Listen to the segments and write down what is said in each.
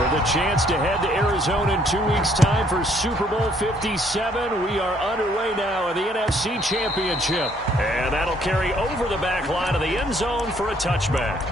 With a chance to head to Arizona in 2 weeks' time for Super Bowl 57, we are underway now in the NFC Championship. And that'll carry over the back line of the end zone for a touchback.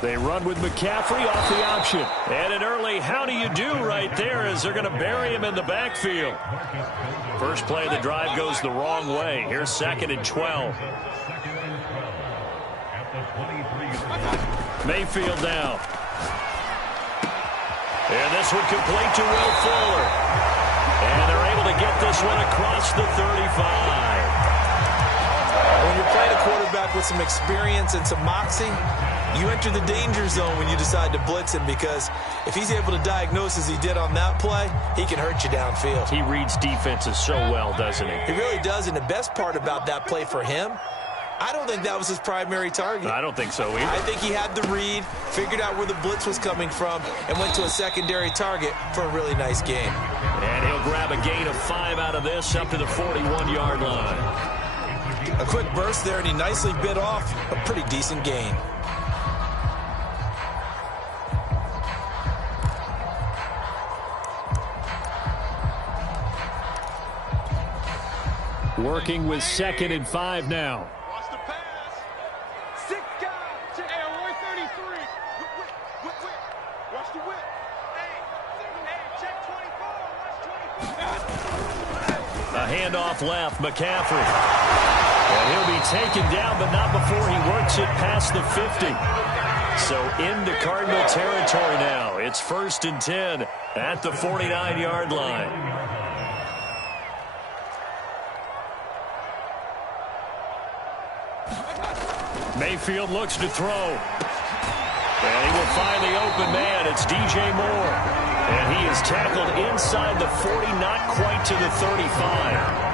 They run with McCaffrey off the option. And an early how do you do right there as they're going to bury him in the backfield. First play of the drive goes the wrong way. Here's 2nd and 12. Mayfield now. And this one complete to Will Fuller. And they're able to get this one across the 35. When you're playing a quarterback with some experience and some moxie, you enter the danger zone when you decide to blitz him, because if he's able to diagnose as he did on that play, he can hurt you downfield. He reads defenses so well, doesn't he? He really does, and the best part about that play for him, I don't think that was his primary target. I don't think so either. I think he had the read, figured out where the blitz was coming from, and went to a secondary target for a really nice game. And he'll grab a gain of 5 out of this up to the 41-yard line. A quick burst there, and he nicely bit off a pretty decent gain. Working with 2nd and 5 now. Watch the pass. 6 guys. Hey, 133. Watch the whip. Hey, check 24. Watch 24. A handoff left, McCaffrey. And he'll be taken down, but not before he works it past the 50. So into Cardinal territory now. It's 1st and 10 at the 49-yard line. Mayfield looks to throw. And he will find the open man. It's DJ Moore. And he is tackled inside the 40, not quite to the 35.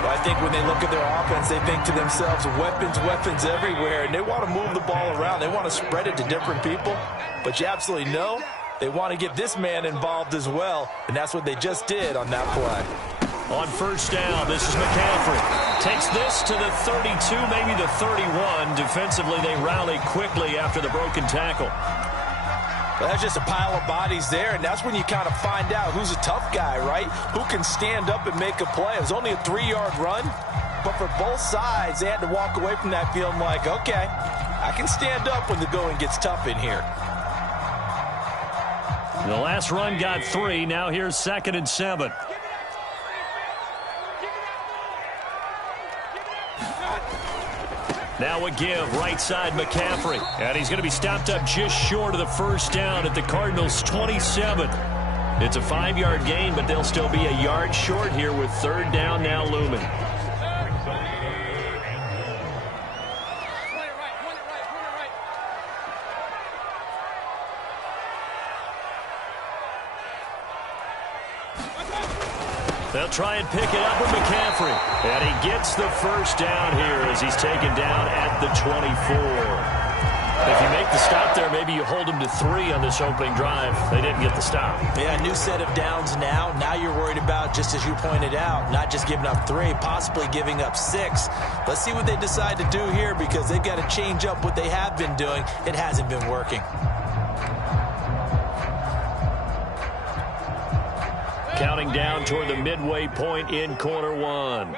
Well, I think when they look at their offense, they think to themselves, weapons everywhere, and they want to move the ball around. They want to spread it to different people. But you absolutely know they want to get this man involved as well, and that's what they just did on that play. On 1st down, this is McCaffrey. Takes this to the 32, maybe the 31. Defensively, they rally quickly after the broken tackle. Well, that's just a pile of bodies there, and that's when you kind of find out who's a tough guy, right? Who can stand up and make a play. It was only a 3-yard run, but for both sides, they had to walk away from that field like, okay, I can stand up when the going gets tough in here. The last run got 3. Now here's 2nd and 7. Now a give, right side McCaffrey. And he's going to be stopped up just short of the 1st down at the Cardinals' 27. It's a 5-yard gain, but they'll still be a yard short here with 3rd down now looming. They'll try and pick it up with McCaffrey. And he gets the 1st down here as he's taken down at the 24. If you make the stop there, maybe you hold him to 3 on this opening drive. They didn't get the stop. Yeah, new set of downs now. Now you're worried about, just as you pointed out, not just giving up 3, possibly giving up 6. Let's see what they decide to do here, because they've got to change up what they have been doing. It hasn't been working. Counting down toward the midway point in quarter 1.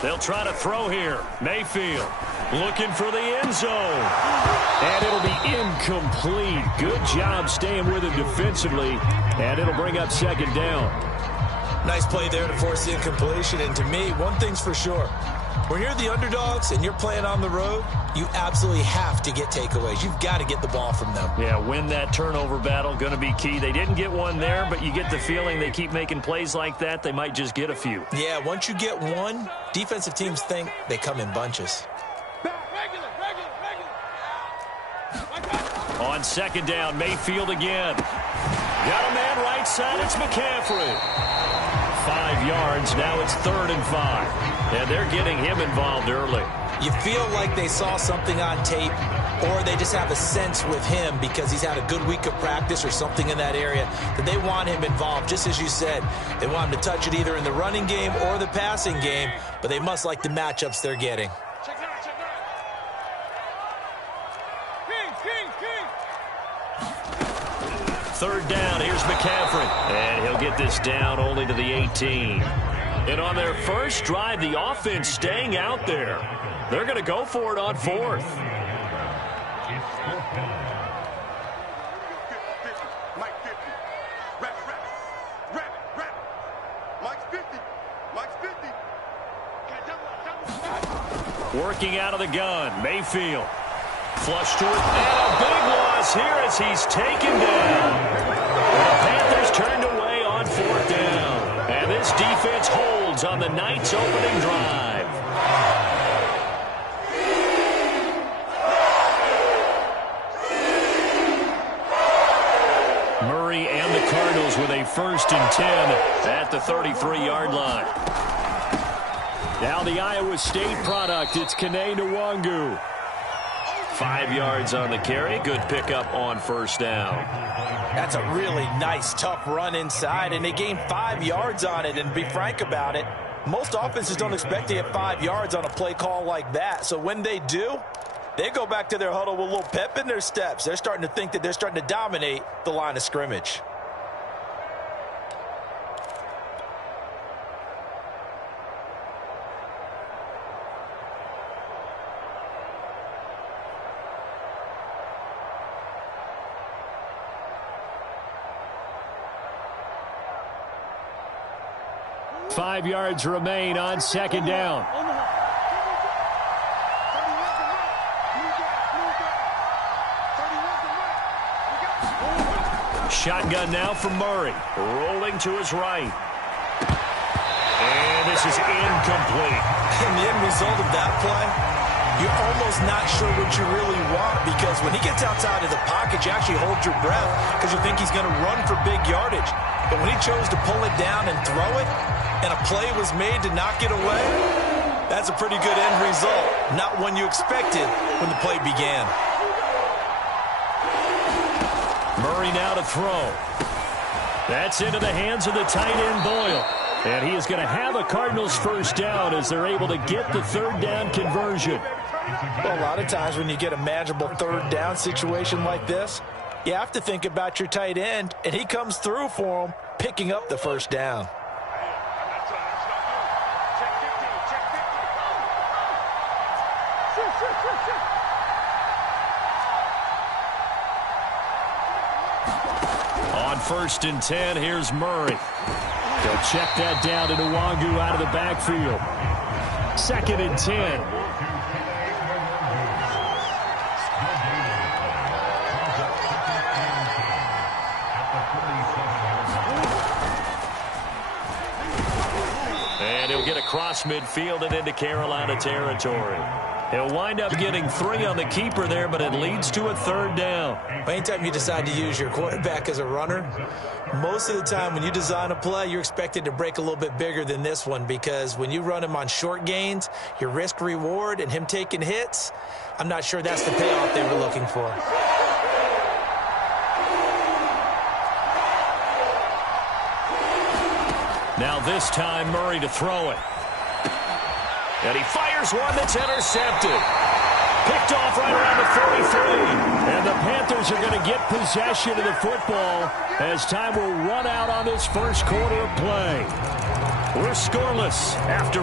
They'll try to throw here. Mayfield looking for the end zone. And it'll be incomplete. Good job staying with him defensively. And it'll bring up 2nd down. Nice play there to force the incompletion. And to me, one thing's for sure. When you're the underdogs and you're playing on the road, you absolutely have to get takeaways. You've got to get the ball from them. Yeah, win that turnover battle, going to be key. They didn't get one there, but you get the feeling they keep making plays like that, they might just get a few. Yeah, once you get one, defensive teams think they come in bunches. On second down, Mayfield again. Got a man right side. It's McCaffrey. 5 yards. Now it's 3rd and 5. And they're getting him involved early. You feel like they saw something on tape, or they just have a sense with him because he's had a good week of practice or something in that area that they want him involved. Just as you said, they want him to touch it either in the running game or the passing game, but they must like the matchups they're getting. Check it out. King. 3rd down, here's McCaffrey. And he'll get this down only to the 18. And on their first drive, the offense staying out there. They're going to go for it on 4th. Mike 50. Wrap it. Mike's 50. Working out of the gun, Mayfield. Flush to it, and a big loss here as he's taken down. The Panthers turned away on 4th down. And this defense holds on the night's opening drive. Murray and the Cardinals with a 1st and 10 at the 33-yard line. Now the Iowa State product, it's Kene Nwangu. 5 yards on the carry. Good pickup on 1st down. That's a really nice, tough run inside, and they gained 5 yards on it. And to be frank about it, most offenses don't expect to get 5 yards on a play call like that. So when they do, they go back to their huddle with a little pep in their steps. They're starting to think that they're starting to dominate the line of scrimmage. Five yards remain on 2nd down. Shotgun now from Murray. Rolling to his right. And this is incomplete. And the end result of that play, you're almost not sure what you really want, because when he gets outside of the pocket, you actually hold your breath because you think he's going to run for big yardage. But when he chose to pull it down and throw it, and a play was made to knock it away, that's a pretty good end result. Not one you expected when the play began. Murray now to throw. That's into the hands of the tight end, Boyle. And he is going to have a Cardinals 1st down as they're able to get the 3rd down conversion. Well, a lot of times when you get a manageable 3rd down situation like this, you have to think about your tight end, and he comes through for him, picking up the 1st down. On 1st and 10, here's Murray. They'll check that down to Nwangu out of the backfield. 2nd and 10. And he'll get across midfield and into Carolina territory. He'll wind up getting 3 on the keeper there, but it leads to a 3rd down. Anytime you decide to use your quarterback as a runner, most of the time when you design a play, you're expected to break a little bit bigger than this one, because when you run him on short gains, your risk-reward and him taking hits, I'm not sure that's the payoff they were looking for. Now this time, Murray to throw it. And he fires one that's intercepted. Picked off right around the 43. And the Panthers are going to get possession of the football as time will run out on this 1st quarter of play. We're scoreless after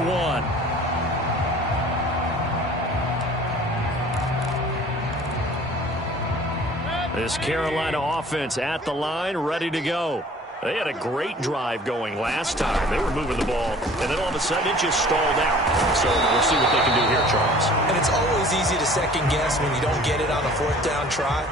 1. This Carolina offense at the line, ready to go. They had a great drive going last time. They were moving the ball, and then all of a sudden it just stalled out. So we'll see what they can do here, Charles. And it's always easy to second guess when you don't get it on a 4th down try.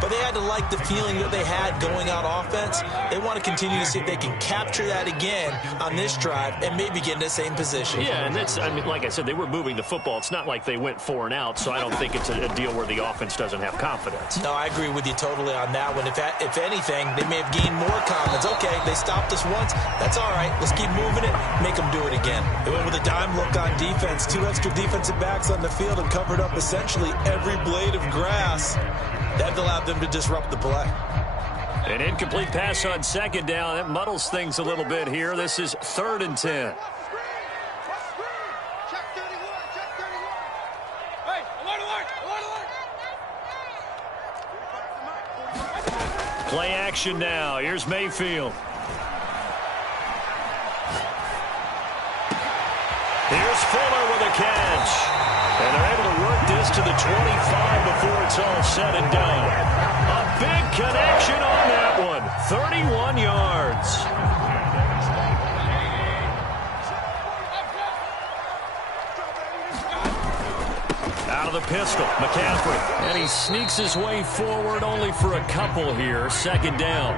but they had to like the feeling that they had going on offense. They want to continue to see if they can capture that again on this drive and maybe get in the same position. Yeah, and that's, I mean, like I said, they were moving the football. It's not like they went 4 and out, so I don't think it's a deal where the offense doesn't have confidence. No, I agree with you totally on that one. If anything, they may have gained more confidence. Okay, they stopped us once. That's all right. Let's keep moving it. Make them do it again. They went with a dime look on defense. 2 extra defensive backs on the field and covered up essentially every blade of grass. That allowed them to disrupt the play. An incomplete pass on second down. That muddles things a little bit here. This is 3rd and 10. Play action now. Here's Mayfield. Here's Fuller with a catch. And they're able to work this to the 25 before it's all said and done. A big connection on that one. 31 yards. Out of the pistol, McCaffrey. And he sneaks his way forward only for a couple here. 2nd down.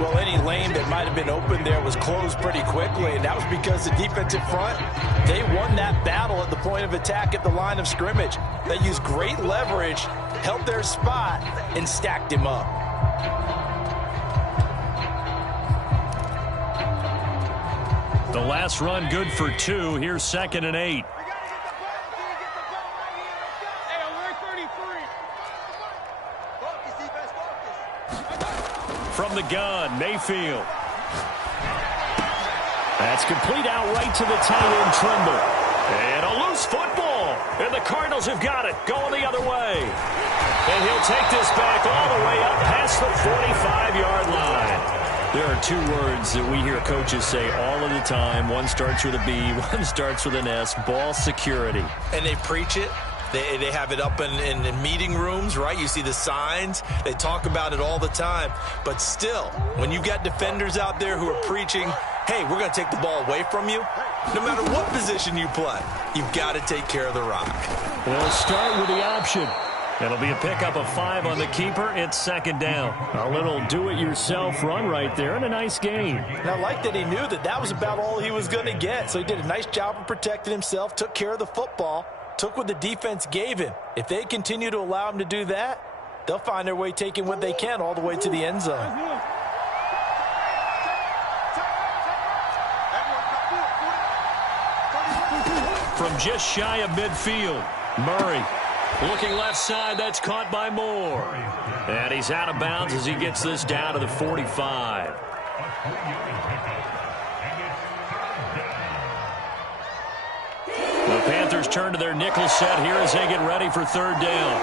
Well, any lane that might have been open there was closed pretty quickly, and that was because the defensive front, they won that battle at the point of attack at the line of scrimmage. They used great leverage, held their spot, and stacked him up. The last run good for 2. Here's 2nd and 8. From the gun, Mayfield. That's complete out right to the tight end, Trimble. And a loose football. And the Cardinals have got it, going the other way. And he'll take this back all the way up past the 45-yard line. There are 2 words that we hear coaches say all of the time. One starts with a B, one starts with an S, ball security. And they preach it. They have it up in meeting rooms, right? You see the signs. They talk about it all the time. But still, when you've got defenders out there who are preaching, hey, we're going to take the ball away from you, no matter what position you play, you've got to take care of the rock. They'll start with the option. It'll be a pickup of 5 on the keeper. It's 2nd down. A little do-it-yourself run right there and a nice gain. And I like that he knew that was about all he was going to get. So he did a nice job of protecting himself, took care of the football, took what the defense gave him. If they continue to allow him to do that, they'll find their way taking what they can all the way to the end zone. From just shy of midfield, Murray looking left side. That's caught by Moore. And he's out of bounds as he gets this down to the 45. The Panthers turn to their nickel set here as they get ready for 3rd down.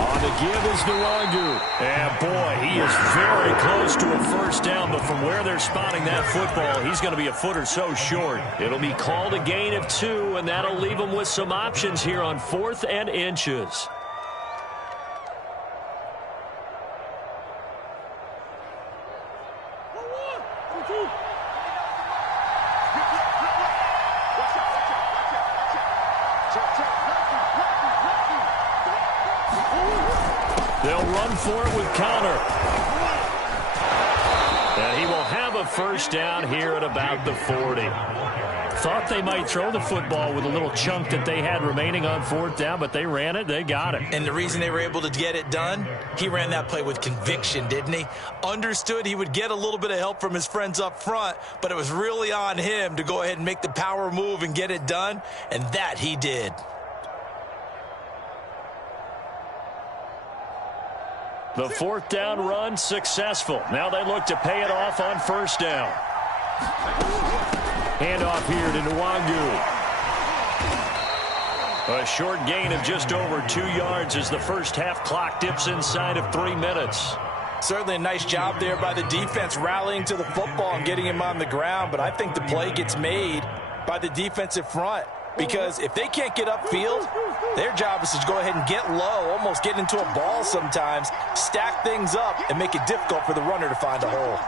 On the give is Nwangu. And boy, he is very close to a 1st down, but from where they're spotting that football, he's going to be a foot or so short. It'll be called a gain of 2, and that'll leave them with some options here on 4th and inches. They'll run for it with Connor. And he will have a 1st down here at about the 40. Thought they might throw the football with a little chunk that they had remaining on 4th down, but they ran it, they got it. And the reason they were able to get it done, he ran that play with conviction, didn't he? Understood he would get a little bit of help from his friends up front, but it was really on him to go ahead and make the power move and get it done, and that he did. The 4th down run successful. Now they look to pay it off on 1st down. Handoff here to Nwangu. A short gain of just over 2 yards as the first half clock dips inside of 3 minutes. Certainly a nice job there by the defense rallying to the football and getting him on the ground, but I think the play gets made by the defensive front. Because if they can't get upfield, their job is to go ahead and get low, almost get into a ball sometimes, stack things up, and make it difficult for the runner to find a hole.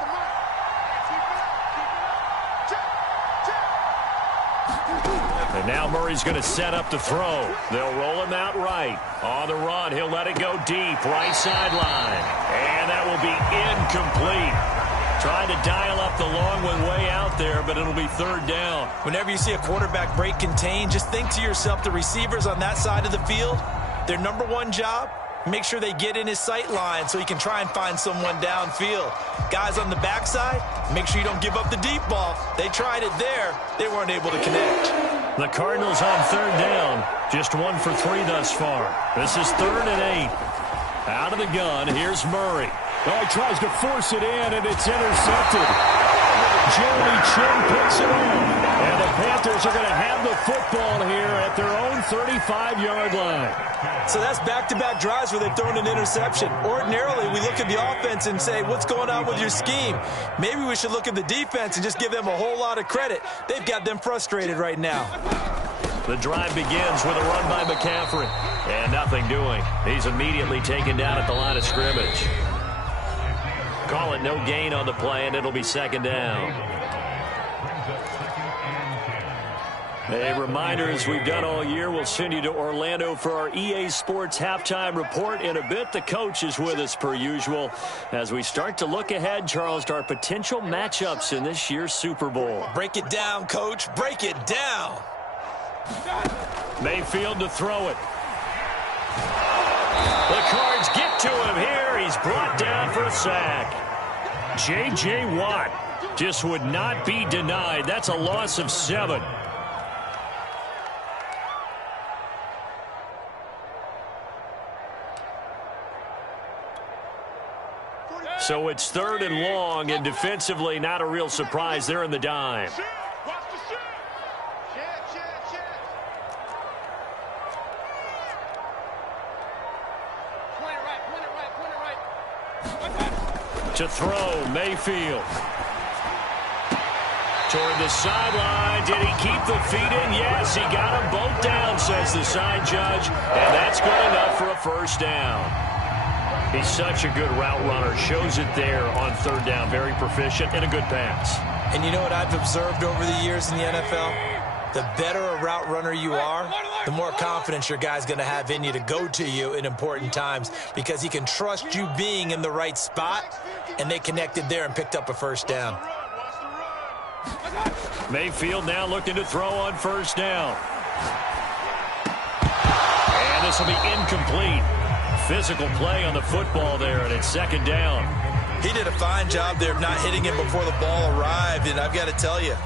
And now Murray's going to set up to throw. They'll roll him out right. On the run, he'll let it go deep, right sideline. And that will be incomplete. Trying to dial up the long one way out there, but it'll be third down. Whenever you see a quarterback break contain, just think to yourself, the receivers on that side of the field, their number one job, make sure they get in his sight line so he can try and find someone downfield. Guys on the backside, make sure you don't give up the deep ball. They tried it there. They weren't able to connect. The Cardinals on third down. Just 1 for 3 thus far. This is 3rd and 8. Out of the gun, here's Murray. Oh, he tries to force it in, and it's intercepted. Jeremy Chin picks it up. And the Panthers are going to have the football here at their own 35-yard line. So that's back-to-back drives where they've thrown an interception. Ordinarily, we look at the offense and say, what's going on with your scheme? Maybe we should look at the defense and just give them a whole lot of credit. They've got them frustrated right now. The drive begins with a run by McCaffrey. And nothing doing. He's immediately taken down at the line of scrimmage. Call it no gain on the play, and it'll be second down. A reminder, as we've done all year, we'll send you to Orlando for our EA Sports halftime report in a bit. The coach is with us per usual as we start to look ahead, Charles, to our potential matchups in this year's Super Bowl. Break it down, coach. Break it down. Mayfield to throw it. The Cards get to him here. He's brought down for a sack. J.J. Watt just would not be denied. That's a loss of 7. So it's 3rd and long, and defensively not a real surprise. They're in the dime. To throw, Mayfield. Toward the sideline. Did he keep the feet in? Yes, he got them both down, says the side judge. And that's good enough for a first down. He's such a good route runner. Shows it there on third down. Very proficient and a good pass. And you know what I've observed over the years in the NFL? The better a route runner you are, the more confidence your guy's going to have in you to go to you in important times because he can trust you being in the right spot, and they connected there and picked up a first down. Mayfield now looking to throw on first down. And this will be incomplete. Physical play on the football there, and it's second down. He did a fine job there of not hitting him before the ball arrived, and I've got to tell you,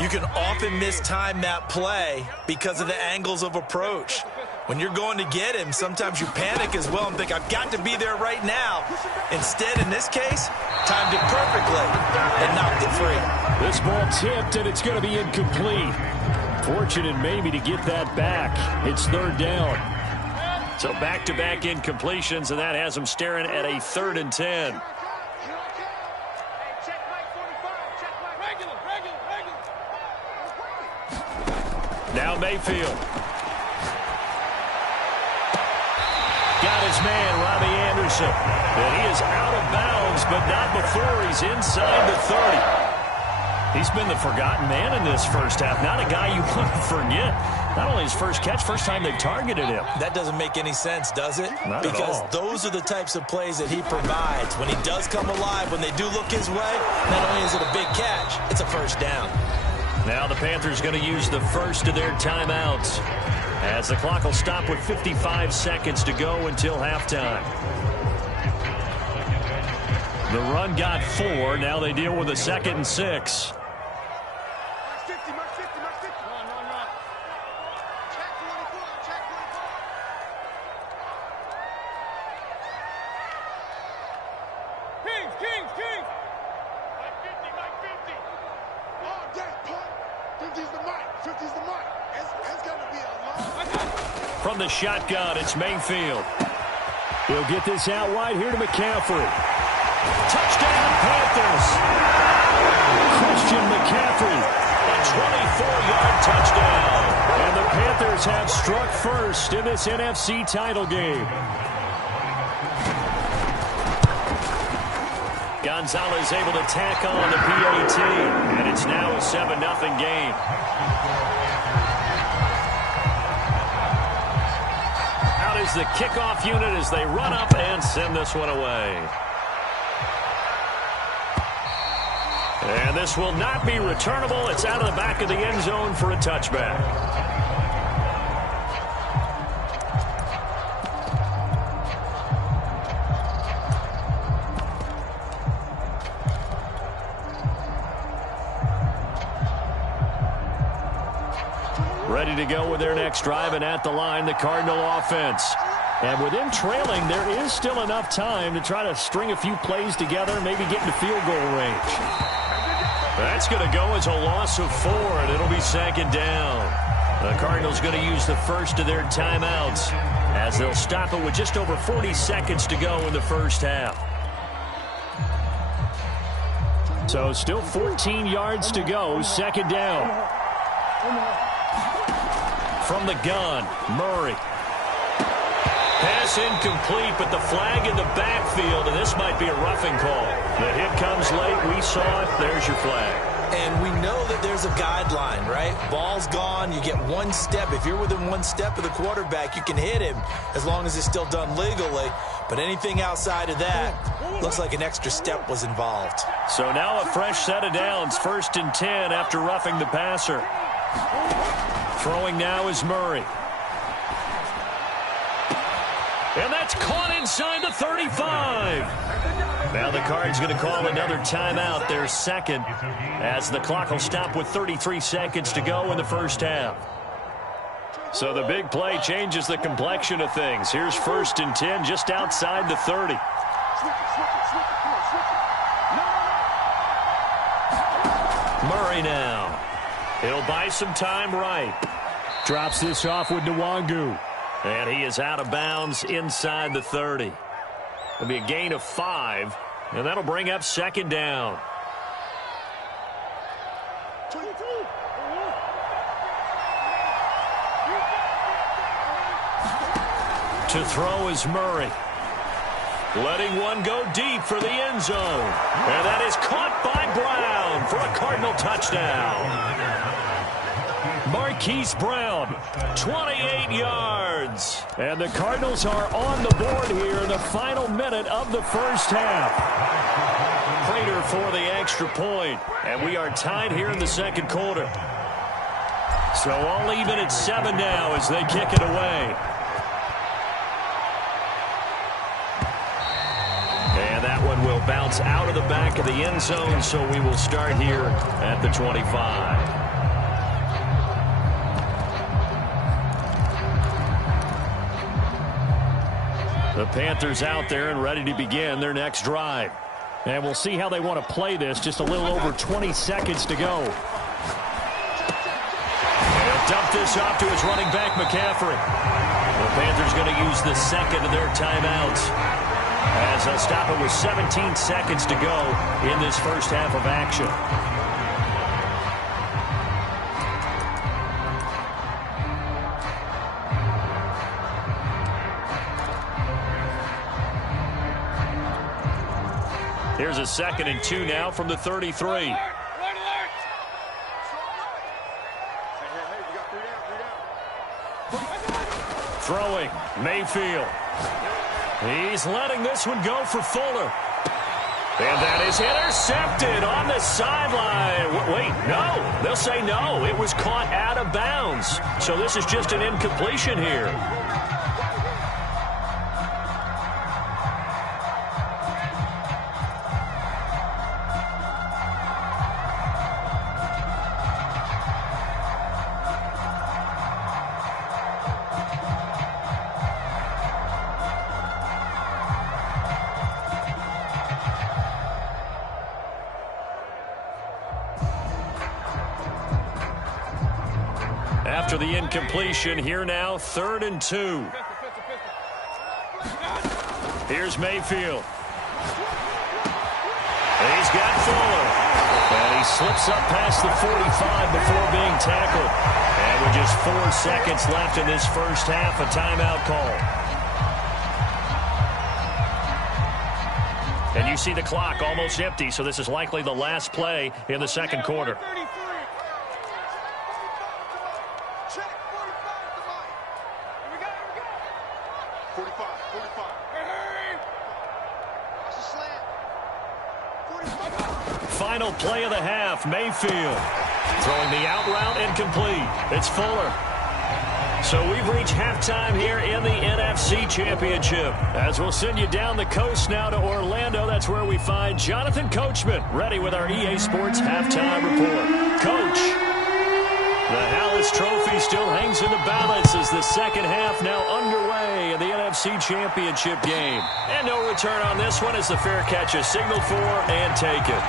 you can often mistime that play because of the angles of approach. When you're going to get him, sometimes you panic as well and think, I've got to be there right now. Instead, in this case, timed it perfectly and knocked it free. This ball tipped, and it's going to be incomplete. Fortunate maybe to get that back. It's third down. So back-to-back incompletions, and that has them staring at a 3rd and 10. Now Mayfield. Got his man, Robbie Anderson. And he is out of bounds, but not before he's inside the 30. He's been the forgotten man in this first half. Not a guy you want to forget. Not only his first catch, first time they've targeted him. That doesn't make any sense, does it? Not because at all. Those are the types of plays that he provides. When he does come alive, when they do look his way, not only is it a big catch, it's a first down. Now the Panthers going to use the first of their timeouts as the clock will stop with 55 seconds to go until halftime. The run got 4. Now they deal with a 2nd and 6. From the shotgun, it's Mayfield. He'll get this out wide here to McCaffrey. Touchdown, Panthers. Christian McCaffrey. A 24-yard touchdown. And the Panthers have struck first in this NFC title game. Gonzalez able to tack on the PAT, and it's now a 7-0 game. is the kickoff unit as they run up and send this one away. And this will not be returnable. It's out of the back of the end zone for a touchback. Ready to go with their next drive, and at the line, the Cardinal offense. And with them trailing, there is still enough time to try to string a few plays together, maybe get into field goal range. That's going to go as a loss of 4, and it'll be second down. The Cardinals going to use the first of their timeouts as they'll stop it with just over 40 seconds to go in the first half. So still 14 yards to go, second down. From the gun, Murray. Pass incomplete, but the flag in the backfield, and this might be a roughing call. The hit comes late. We saw it. There's your flag. And we know that there's a guideline, right? Ball's gone. You get one step. If you're within one step of the quarterback, you can hit him as long as it's still done legally. But anything outside of that, looks like an extra step was involved. So now a fresh set of downs. 1st and 10 after roughing the passer. Throwing now is Murray. And that's caught inside the 35. Now the Cards going to call another timeout, their second, as the clock will stop with 33 seconds to go in the first half. So the big play changes the complexion of things. Here's 1st and 10 just outside the 30. Murray now. He'll buy some time right. Drops this off with Nwangu. And he is out of bounds inside the 30. It'll be a gain of 5, and that'll bring up second down. To throw is Murray. Letting one go deep for the end zone. And that is caught by Brown for a Cardinal touchdown. Marquise Brown, 28 yards. And the Cardinals are on the board here in the final minute of the first half. Prater for the extra point. And we are tied here in the second quarter. So all even at 7 now as they kick it away. And that one will bounce out of the back of the end zone, so we will start here at the 25. The Panthers out there and ready to begin their next drive. And we'll see how they want to play this. Just a little over 20 seconds to go. He'll dump this off to his running back, McCaffrey. The Panthers going to use the second of their timeouts, as they'll stop it with 17 seconds to go in this first half of action. Here's a 2nd and 2 now from the 33. Throwing, Mayfield. He's letting this one go for Fuller. And that is intercepted on the sideline. Wait, no. They'll say no. It was caught out of bounds. So this is just an incompletion here. After the incompletion, here now, 3rd and 2. Here's Mayfield. He's got Fuller. And he slips up past the 45 before being tackled. And with just 4 seconds left in this first half, a timeout call. And you see the clock almost empty, so this is likely the last play in the second quarter. 45. Hey! Watch the slant. 45. Final play of the half, Mayfield. Throwing the out route incomplete. It's Fuller. So we've reached halftime here in the NFC Championship. As we'll send you down the coast now to Orlando, that's where we find Jonathan Coachman ready with our EA Sports halftime report. Coach, the Hallis Trophy still hangs in the balance as the second half now underway in the NFC Championship game. And no return on this one as the fair catch is signaled for and taken.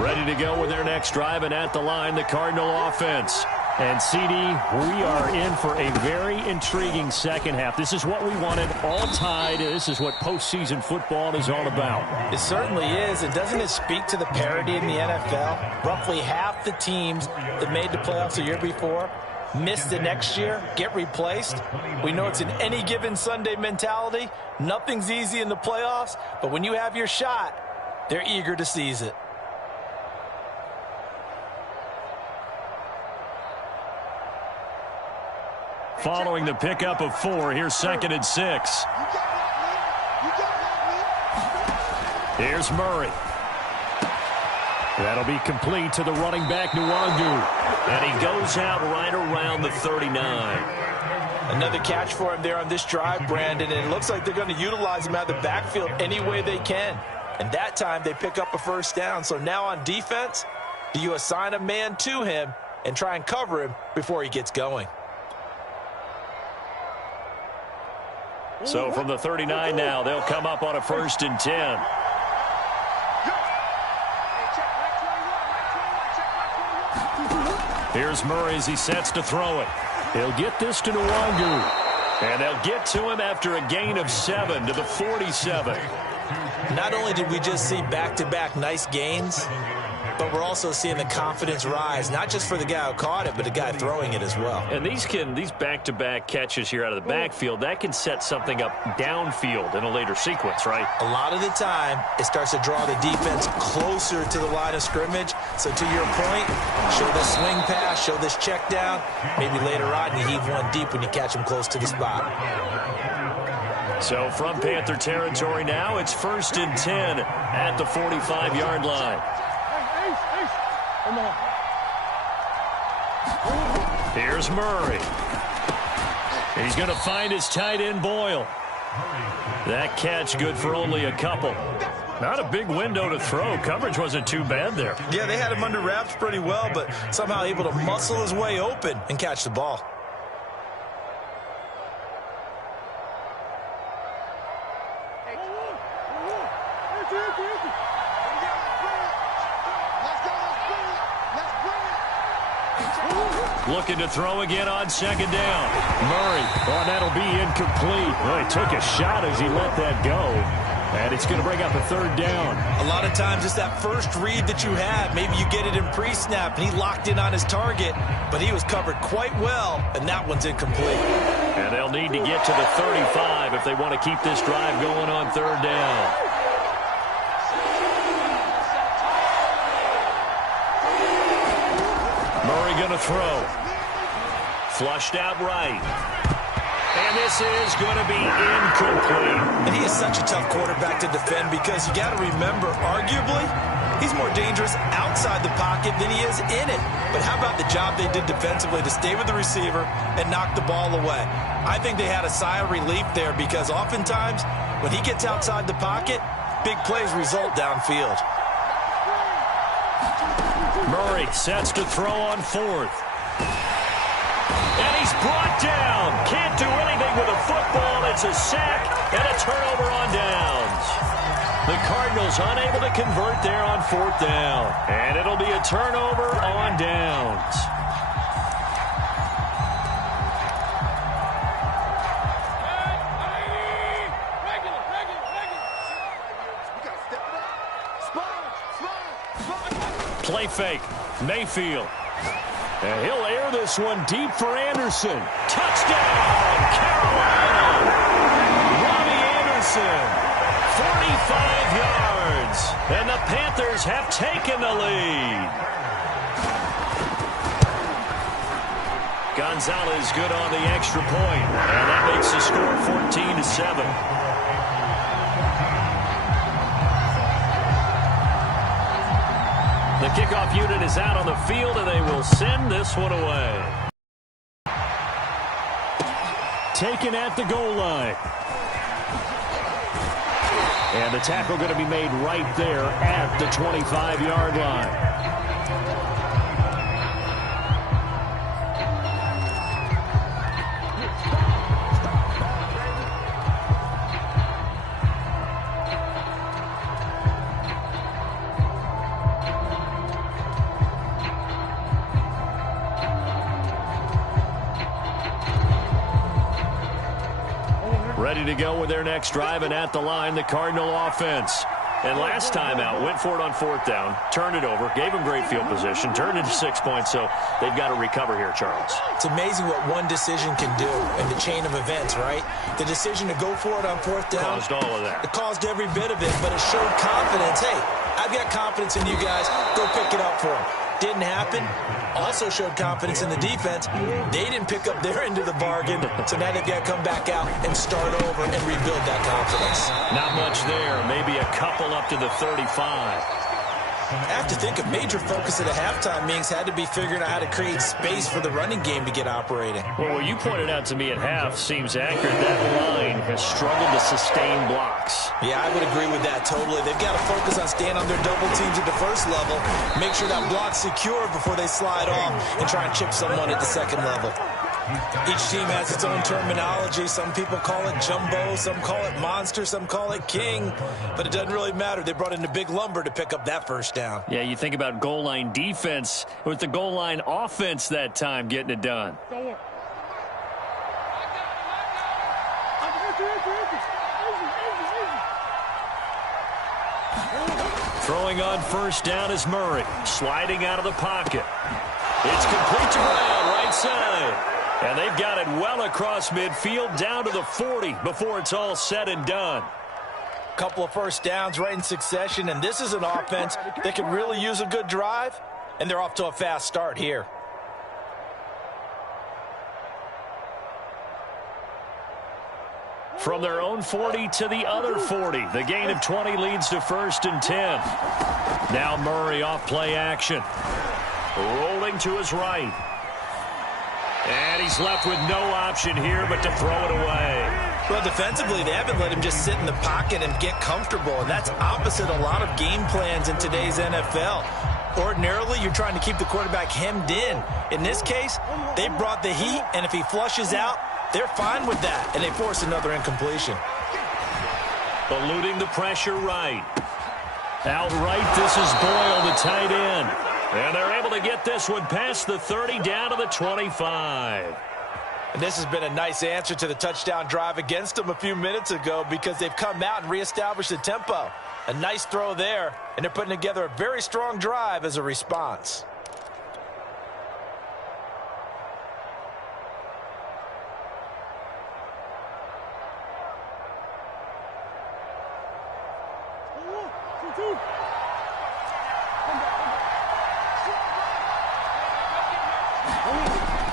Ready to go with their next drive, and at the line, the Cardinal offense. And, CD, we are in for a very intriguing second half. This is what we wanted, all tied. This is what postseason football is all about. It certainly is. And doesn't it speak to the parity in the NFL? Roughly half the teams that made the playoffs the year before miss the next year, get replaced. We know it's an any given Sunday mentality. Nothing's easy in the playoffs, but when you have your shot, they're eager to seize it. Following the pickup of 4, here's 2nd and 6. Here's Murray. That'll be complete to the running back, Nwangu. And he goes out right around the 39. Another catch for him there on this drive, Brandon, and it looks like they're going to utilize him out of the backfield any way they can. And that time they pick up a first down. So now on defense, do you assign a man to him and try and cover him before he gets going? So from the 39 now, they'll come up on a 1st and 10. Here's Murray as he sets to throw it. He'll get this to Nwangu. And they'll get to him after a gain of 7 to the 47. Not only did we just see back-to-back nice gains, but we're also seeing the confidence rise, not just for the guy who caught it, but the guy throwing it as well. And these back-to-back catches here out of the backfield, that can set something up downfield in a later sequence, right? A lot of the time, it starts to draw the defense closer to the line of scrimmage. So to your point, show this swing pass, show this check down. Maybe later on you heave one deep when you catch him close to the spot. So from Panther territory now, it's 1st and 10 at the 45-yard line. Here's Murray. He's going to find his tight end, Boyle. That catch good for only a couple. Not a big window to throw. Coverage wasn't too bad there. Yeah, they had him under wraps pretty well, but somehow able to muscle his way open and catch the ball. Looking to throw again on 2nd down. Murray, oh, that'll be incomplete. Well, he took a shot as he let that go. And it's going to bring up a 3rd down. A lot of times it's that first read that you have. Maybe you get it in pre-snap, and he locked in on his target, but he was covered quite well, and that one's incomplete. And they'll need to get to the 35 if they want to keep this drive going on 3rd down. Murray going to throw. Flushed out right. And this is going to be incomplete. And he is such a tough quarterback to defend because you got to remember, arguably, he's more dangerous outside the pocket than he is in it. But how about the job they did defensively to stay with the receiver and knock the ball away? I think they had a sigh of relief there because oftentimes when he gets outside the pocket, big plays result downfield. Murray sets to throw on 4th. And he's brought down. Can't do anything with a football. It's a sack and a turnover on downs. The Cardinals unable to convert there on 4th down. And it'll be a turnover on downs. Play fake. Mayfield. And he'll air this one deep for Anderson. Touchdown, Carolina. And the Panthers have taken the lead. Gonzalez good on the extra point. And that makes the score 14-7. The kickoff unit is out on the field, and they will send this one away. Taken at the goal line. And the tackle going to be made right there at the 25-yard line. Ready to go with their next drive, and at the line, the Cardinal offense. And last time out, went for it on fourth down, turned it over, gave them great field position, turned into 6 points, so they've got to recover here, Charles. It's amazing what one decision can do in the chain of events, right? The decision to go for it on fourth down. Caused all of that. It caused every bit of it, but it showed confidence. Hey, I've got confidence in you guys. Go pick it up for them. Didn't happen. Also showed confidence in the defense. They didn't pick up their end of the bargain, so now they've got to come back out and start over and rebuild that confidence. Not much there. Maybe a couple up to the 35. I have to think a major focus of the halftime meetings had to be figuring out how to create space for the running game to get operating. Well, what you pointed out to me at half seems accurate. That line has struggled to sustain blocks. Yeah, I would agree with that totally. They've got to focus on staying on their double teams at the first level, make sure that block's secure before they slide off and try and chip someone at the second level. Each team has its own terminology. Some people call it jumbo, some call it monster, some call it king. But it doesn't really matter. They brought in a big lumber to pick up that first down. Yeah, you think about goal line defense with the goal line offense that time getting it done. Throwing on first down is Murray. Sliding out of the pocket. It's complete to Brown, right side. And they've got it well across midfield, down to the 40 before it's all said and done. Couple of first downs right in succession, and this is an offense that can really use a good drive, and they're off to a fast start here. From their own 40 to the other 40. The gain of 20 leads to 1st and 10. Now Murray off play action. Rolling to his right. And he's left with no option here but to throw it away. Well, defensively, they haven't let him just sit in the pocket and get comfortable, and that's opposite a lot of game plans in today's NFL. Ordinarily, you're trying to keep the quarterback hemmed in. In this case, they brought the heat, and if he flushes out, they're fine with that, and they force another incompletion. Eluding the pressure right. Outright, this is Boyle, the tight end. And they're able to get this one past the 30 down to the 25. And this has been a nice answer to the touchdown drive against them a few minutes ago because they've come out and reestablished the tempo. A nice throw there, and they're putting together a very strong drive as a response.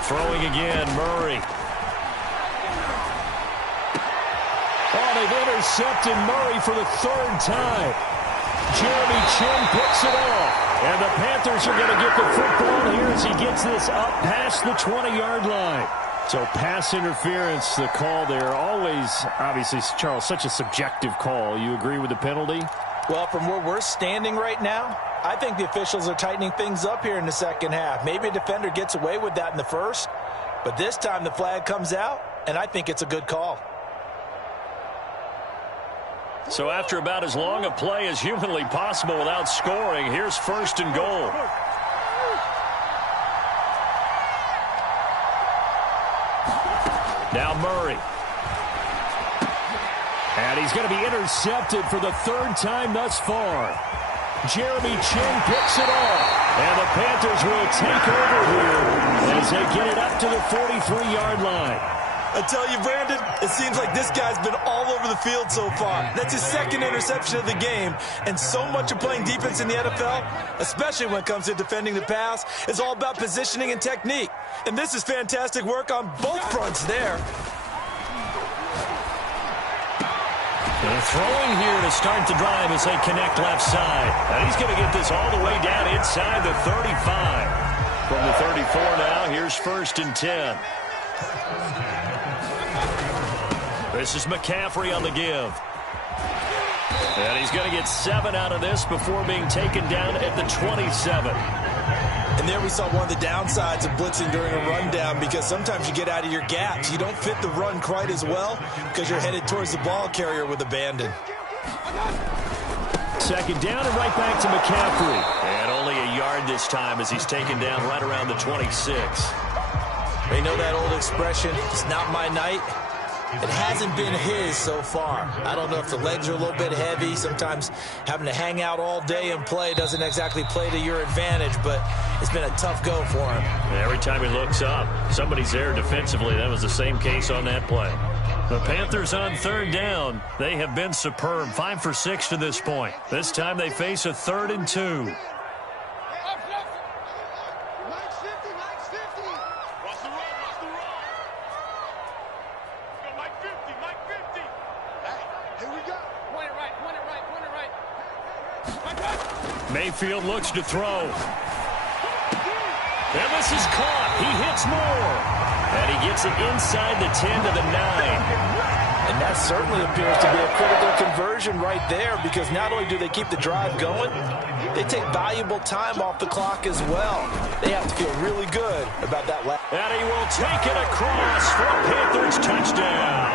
Throwing again, Murray. Oh, they've intercepted Murray for the 3rd time. Jeremy Chin picks it off. And the Panthers are going to get the football here as he gets this up past the 20-yard line. So pass interference, the call there. Always, obviously, Charles, such a subjective call. You agree with the penalty? Well, from where we're standing right now, I think the officials are tightening things up here in the second half. Maybe a defender gets away with that in the first, but this time the flag comes out, and I think it's a good call. So after about as long a play as humanly possible without scoring, here's 1st and goal. Now Murray. And he's going to be intercepted for the 3rd time thus far. Jeremy Chin picks it off. And the Panthers will take over here as they get it up to the 43-yard line. I tell you, Brandon, it seems like this guy's been all over the field so far. That's his second interception of the game, and so much of playing defense in the NFL, especially when it comes to defending the pass, is all about positioning and technique. And this is fantastic work on both fronts there. And throwing here to start the drive as they connect left side. And he's going to get this all the way down inside the 35. From the 34 now, here's 1st and 10. This is McCaffrey on the give. And he's going to get 7 out of this before being taken down at the 27. And there we saw one of the downsides of blitzing during a rundown, because sometimes you get out of your gaps. You don't fit the run quite as well because you're headed towards the ball carrier with abandon. 2nd down and right back to McCaffrey. And only a yard this time as he's taken down right around the 26. They know that old expression, it's not my night. It hasn't been his so far. I don't know if the legs are a little bit heavy. Sometimes having to hang out all day and play doesn't exactly play to your advantage, but it's been a tough go for him. Every time he looks up, somebody's there defensively. That was the same case on that play. The Panthers on 3rd down. They have been superb, 5 for 6 to this point. This time they face a 3rd and 2. Mayfield looks to throw. And this is caught. He hits more. And he gets it inside the 10 to the 9. And that certainly appears to be a critical conversion right there, because not only do they keep the drive going, they take valuable time off the clock as well. They have to feel really good about that last. And he will take it across for a Panthers touchdown.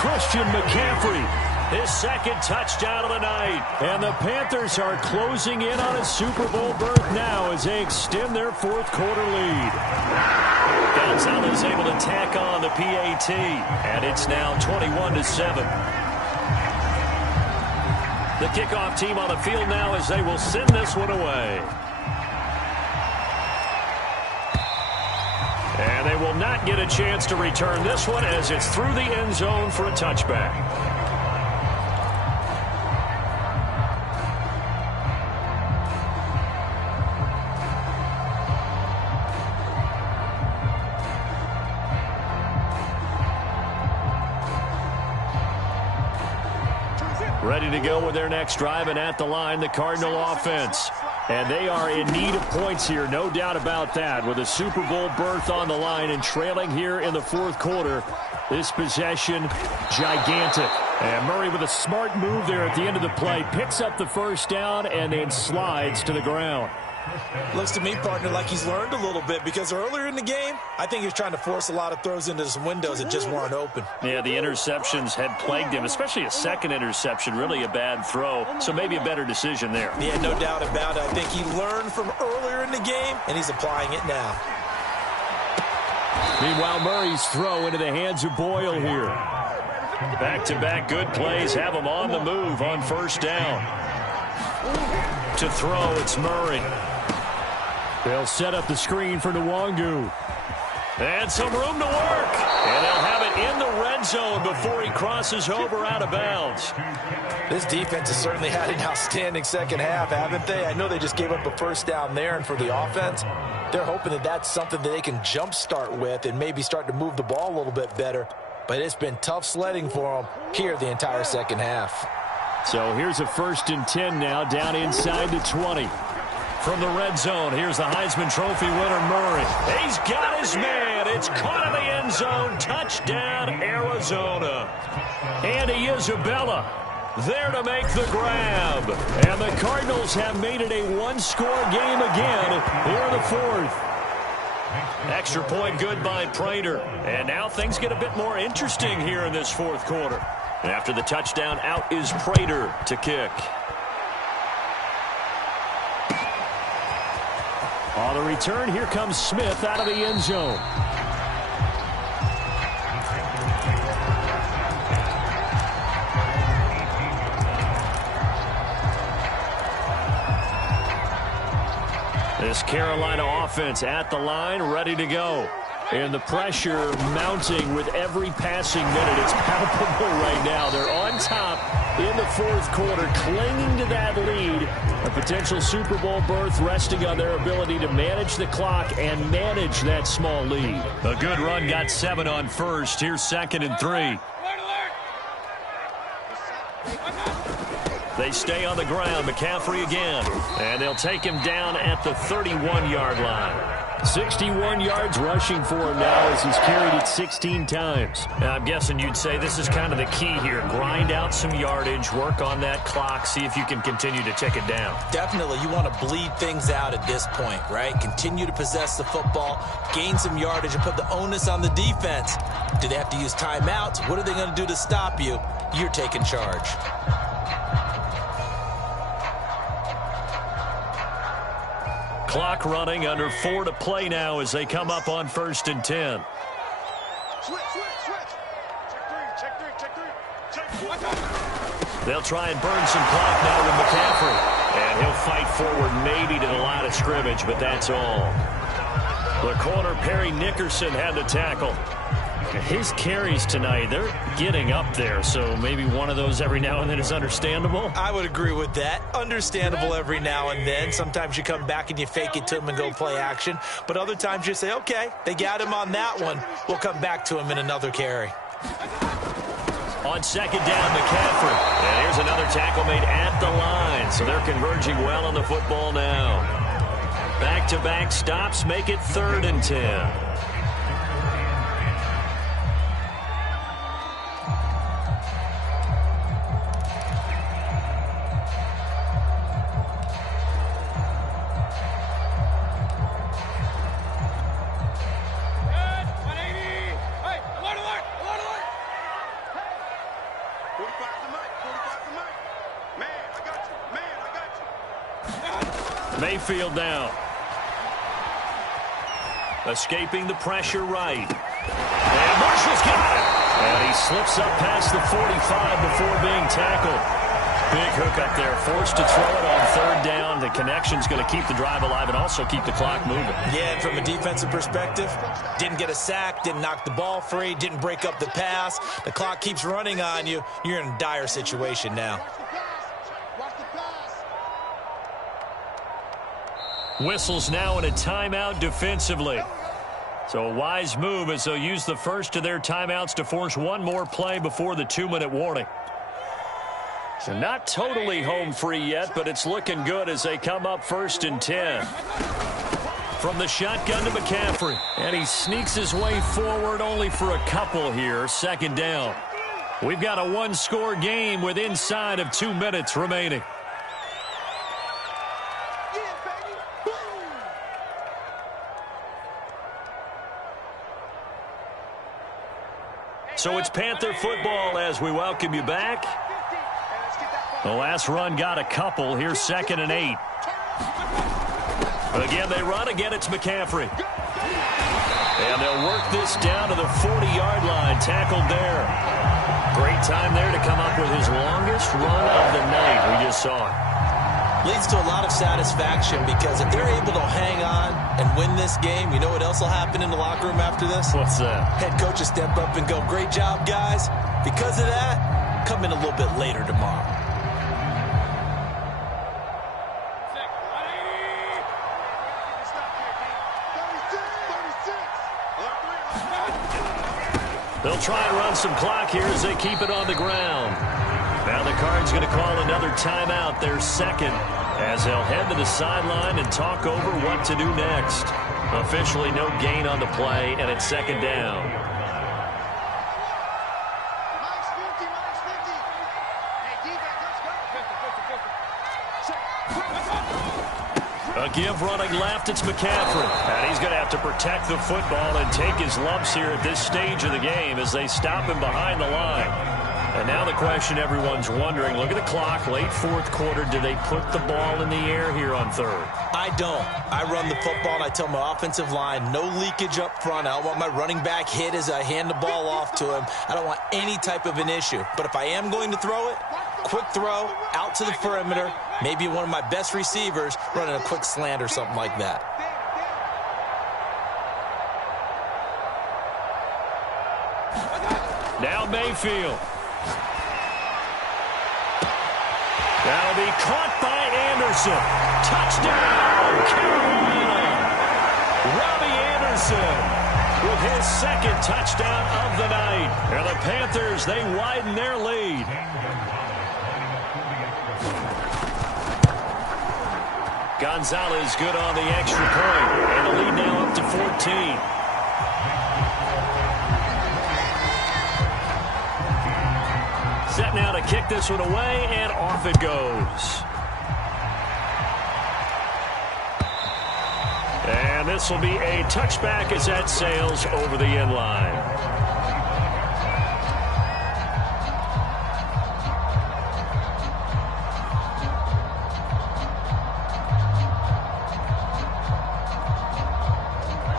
Christian McCaffrey, his 2nd touchdown of the night. And the Panthers are closing in on a Super Bowl berth now as they extend their 4th quarter lead. Gonzalez able to tack on the PAT, and it's now 21-7. The kickoff team on the field now as they will send this one away. And they will not get a chance to return this one as it's through the end zone for a touchback. Ready to go with their next drive, and at the line, the Cardinal offense. And they are in need of points here, no doubt about that, with a Super Bowl berth on the line and trailing here in the 4th quarter. This possession, gigantic. And Murray with a smart move there at the end of the play, picks up the 1st down and then slides to the ground. Looks to me, partner, like he's learned a little bit, because earlier in the game, I think he was trying to force a lot of throws into some windows that just weren't open. Yeah, the interceptions had plagued him, especially a 2nd interception, really a bad throw, so maybe a better decision there. Yeah, no doubt about it. I think he learned from earlier in the game, and he's applying it now. Meanwhile, Murray's throw into the hands of Boyle here. Back-to-back good plays have him on the move on 1st down. To throw, it's Murray. They'll set up the screen for Nwangu. And some room to work. And they'll have it in the red zone before he crosses over out of bounds. This defense has certainly had an outstanding 2nd half, haven't they? I know they just gave up a 1st down there, and for the offense, they're hoping that that's something that they can jumpstart with and maybe start to move the ball a little bit better. But it's been tough sledding for them here the entire 2nd half. So here's a 1st and 10 now, down inside the 20. From the red zone, here's the Heisman Trophy winner, Murray. He's got his man. It's caught in the end zone. Touchdown, Arizona. Andy Isabella there to make the grab. And the Cardinals have made it a 1-score game again here in the 4th. Extra point good by Prater. And now things get a bit more interesting here in this 4th quarter. And after the touchdown, out is Prater to kick. On the return, here comes Smith out of the end zone. This Carolina offense at the line, ready to go. And the pressure mounting with every passing minute. It's palpable right now. They're on top in the fourth quarter, clinging to that lead. A potential Super Bowl berth resting on their ability to manage the clock and manage that small lead. A good run got 7 on first. Here's 2nd and 3. They stay on the ground. McCaffrey again. And they'll take him down at the 31-yard line. 61 yards rushing for him now as he's carried it 16 times. Now, I'm guessing you'd say this is kind of the key here. Grind out some yardage, work on that clock, see if you can continue to tick it down. Definitely. You want to bleed things out at this point, right? Continue to possess the football, gain some yardage, and put the onus on the defense. Do they have to use timeouts? What are they going to do to stop you? You're taking charge. Clock running, under 4 to play now as they come up on 1st and 10. Switch. Check three. They'll try and burn some clock now with McCaffrey. And he'll fight forward maybe to the line of scrimmage, but that's all. The corner, Perry Nickerson, had the tackle. His carries tonight, they're getting up there, so maybe one of those every now and then is understandable. I would agree with that. Understandable every now and then. Sometimes you come back and you fake it to him and go play action. But other times you say, okay, they got him on that one. We'll come back to him in another carry. On 2nd down, McCaffrey. And here's another tackle made at the line, so they're converging well on the football now. Back-to-back stops make it 3rd and 10. Mayfield now. Escaping the pressure right. And Marshall's got it. And he slips up past the 45 before being tackled. Big hook up there. Forced to throw it on 3rd down. The connection's going to keep the drive alive and also keep the clock moving. Yeah, and from a defensive perspective, didn't get a sack, didn't knock the ball free, didn't break up the pass. The clock keeps running on you. You're in a dire situation now. Whistles now in a timeout defensively. So a wise move as they'll use the first of their timeouts to force one more play before the 2-minute warning. So not totally home free yet, but it's looking good as they come up 1st and 10. From the shotgun to McCaffrey. And he sneaks his way forward only for a couple here. 2nd down. We've got a 1-score game with inside of 2 minutes remaining. So it's Panther football as we welcome you back. The last run got a couple. Here's 2nd and 8. Again, they run. Again, it's McCaffrey. And they'll work this down to the 40-yard line. Tackled there. Great time there to come up with his longest run of the night. We just saw it. Leads to a lot of satisfaction because if they're able to hang on and win this game, you know what else will happen in the locker room after this? What's that? Head coach will step up and go, great job, guys. Because of that, come in a little bit later tomorrow. They'll try and run some clock here as they keep it on the ground. Now the Cards going to call another timeout, their 2nd, as they'll head to the sideline and talk over what to do next. Officially no gain on the play, and it's 2nd down. A give running left, it's McCaffrey. And he's going to have to protect the football and take his lumps here at this stage of the game as they stop him behind the line. And now the question everyone's wondering, look at the clock, late 4th quarter, do they put the ball in the air here on 3rd? I don't. I run the football and I tell my offensive line, no leakage up front. I don't want my running back hit as I hand the ball off to him. I don't want any type of an issue. But if I am going to throw it, quick throw, out to the perimeter, maybe one of my best receivers running a quick slant or something like that. Now Mayfield. That'll be caught by Anderson. Touchdown, Carolina. Robbie Anderson with his second touchdown of the night. And the Panthers, they widen their lead. Gonzalez good on the extra point. And the lead now up to 14. Set now to kick this one away, and off it goes. And this will be a touchback as that sails over the end line.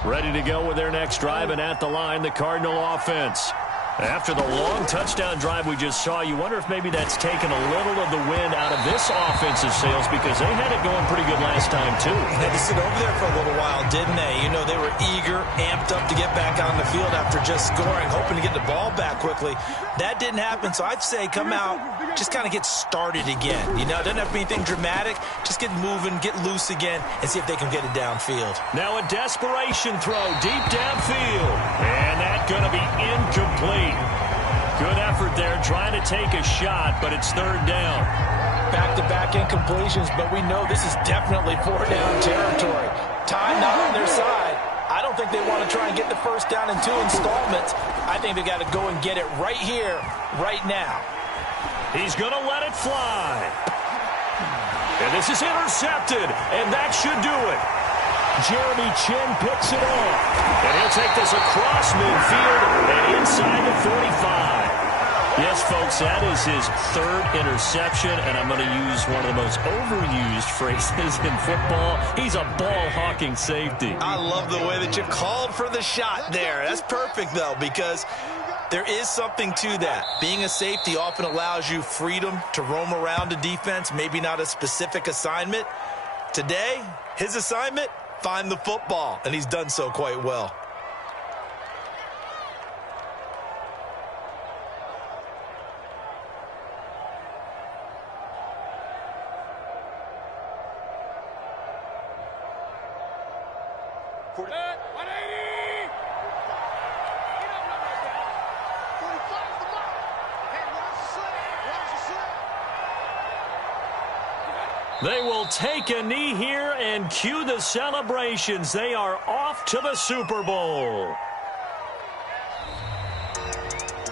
Ready to go with their next drive, and at the line, the Cardinal offense. After the long touchdown drive we just saw, you wonder if maybe that's taken a little of the wind out of this offensive sails, because they had it going pretty good last time, too. They had to sit over there for a little while, didn't they? You know, they were eager, amped up to get back on the field after just scoring, hoping to get the ball back quickly. That didn't happen, so I'd say come out, just kind of get started again. You know, it doesn't have to be anything dramatic. Just get moving, get loose again, and see if they can get it downfield. Now a desperation throw deep downfield, and that's going to be incomplete. Good effort there, trying to take a shot, but it's third down. Back-to-back incompletions, but we know this is definitely four-down territory. Time not on their side. I don't think they want to try and get the first down in 2 installments. I think they got to go and get it right here, right now. He's going to let it fly. And this is intercepted, and that should do it. Jeremy Chin picks it off. And he'll take this across midfield and inside the 45. Yes, folks, that is his third interception, and I'm going to use one of the most overused phrases in football. He's a ball-hawking safety. I love the way that you called for the shot there. That's perfect, though, because there is something to that. Being a safety often allows you freedom to roam around a defense, maybe not a specific assignment. Today, his assignment, find the football, and he's done so quite well. They will take a knee here and cue the celebrations. They are off to the Super Bowl.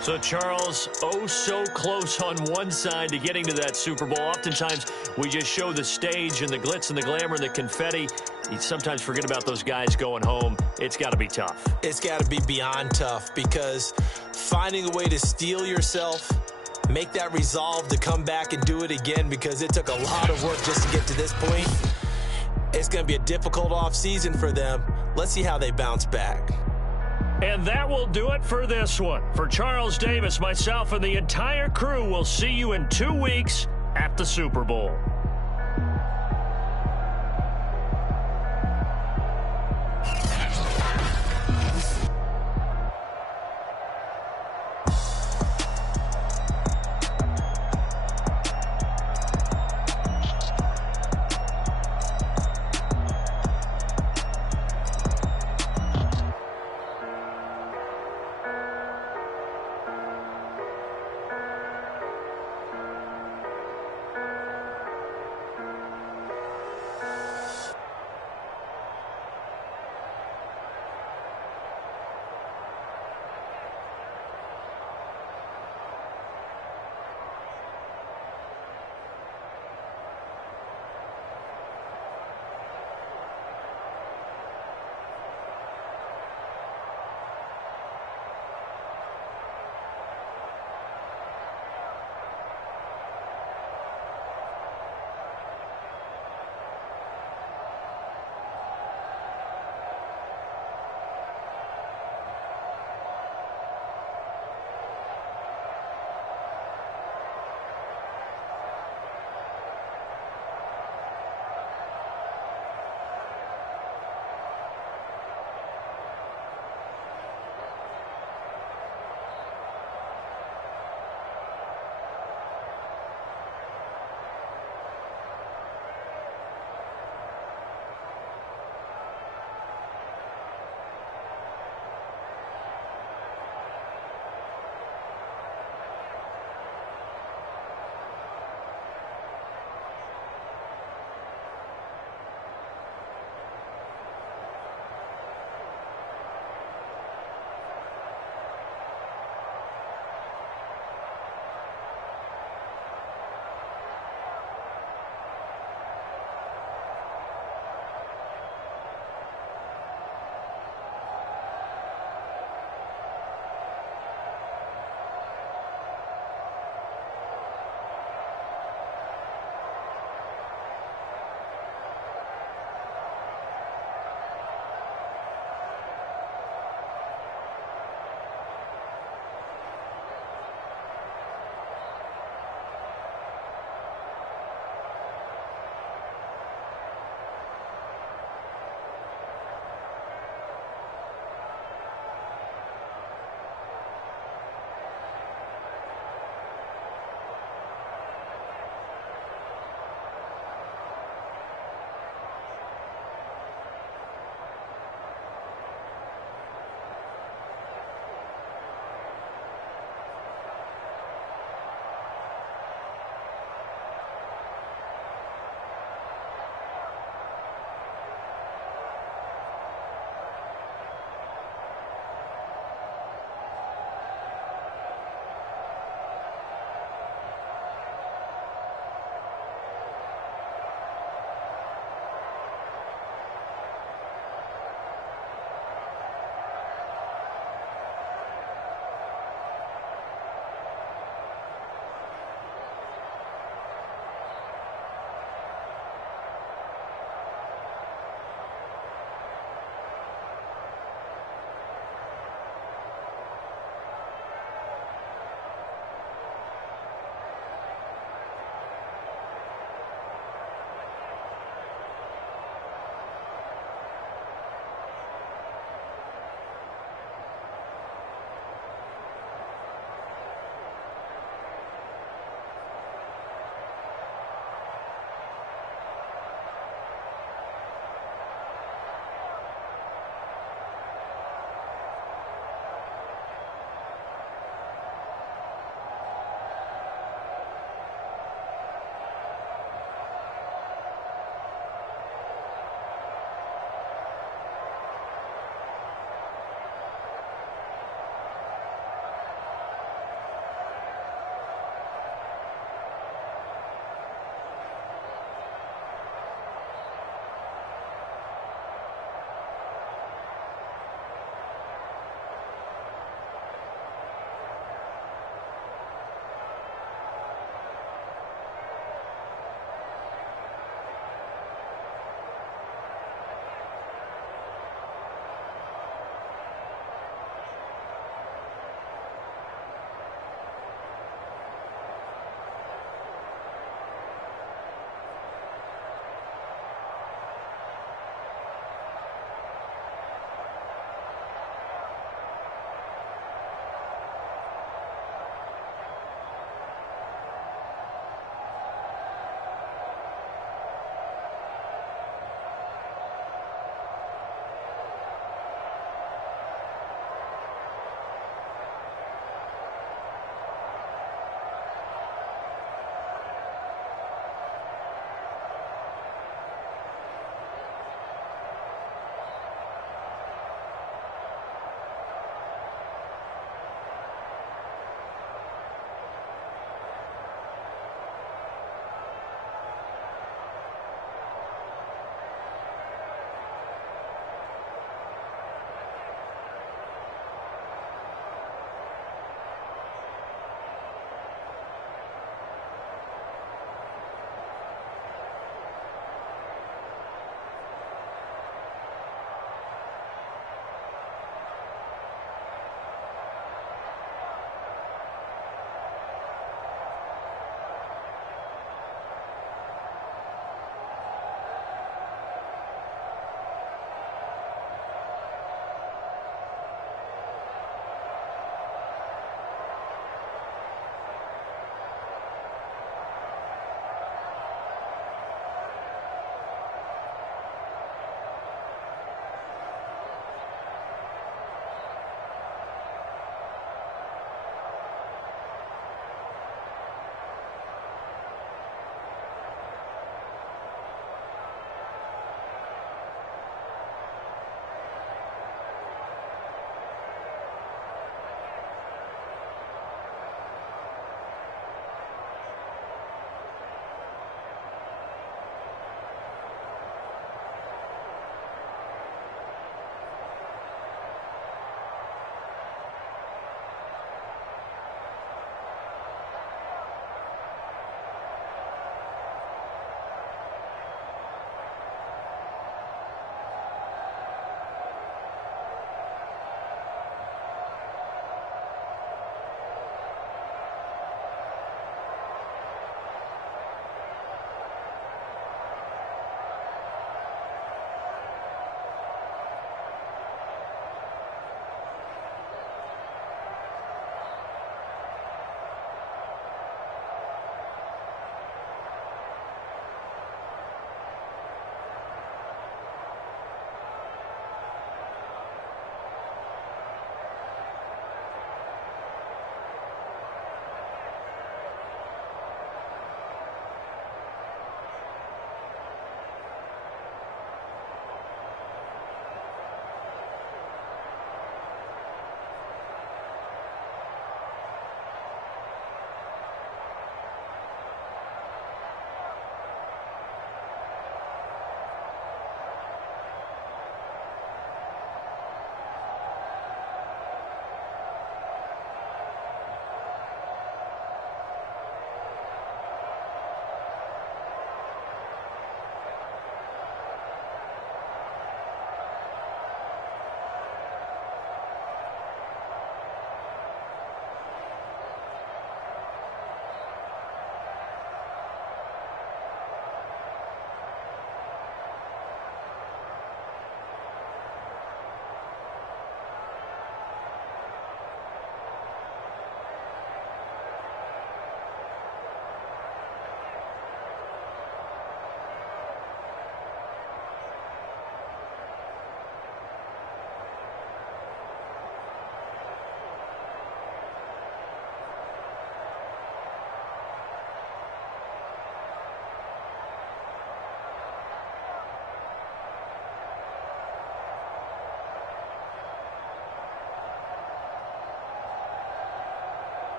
So, Charles, oh so close on one side to getting to that Super Bowl. Oftentimes, we just show the stage and the glitz and the glamour and the confetti. You sometimes forget about those guys going home. It's got to be tough. It's got to be beyond tough, because finding a way to steel yourself, make that resolve to come back and do it again, because it took a lot of work just to get to this point. It's going to be a difficult offseason for them. Let's see how they bounce back. And that will do it for this one. For Charles Davis, myself, and the entire crew, we'll see you in 2 weeks at the Super Bowl.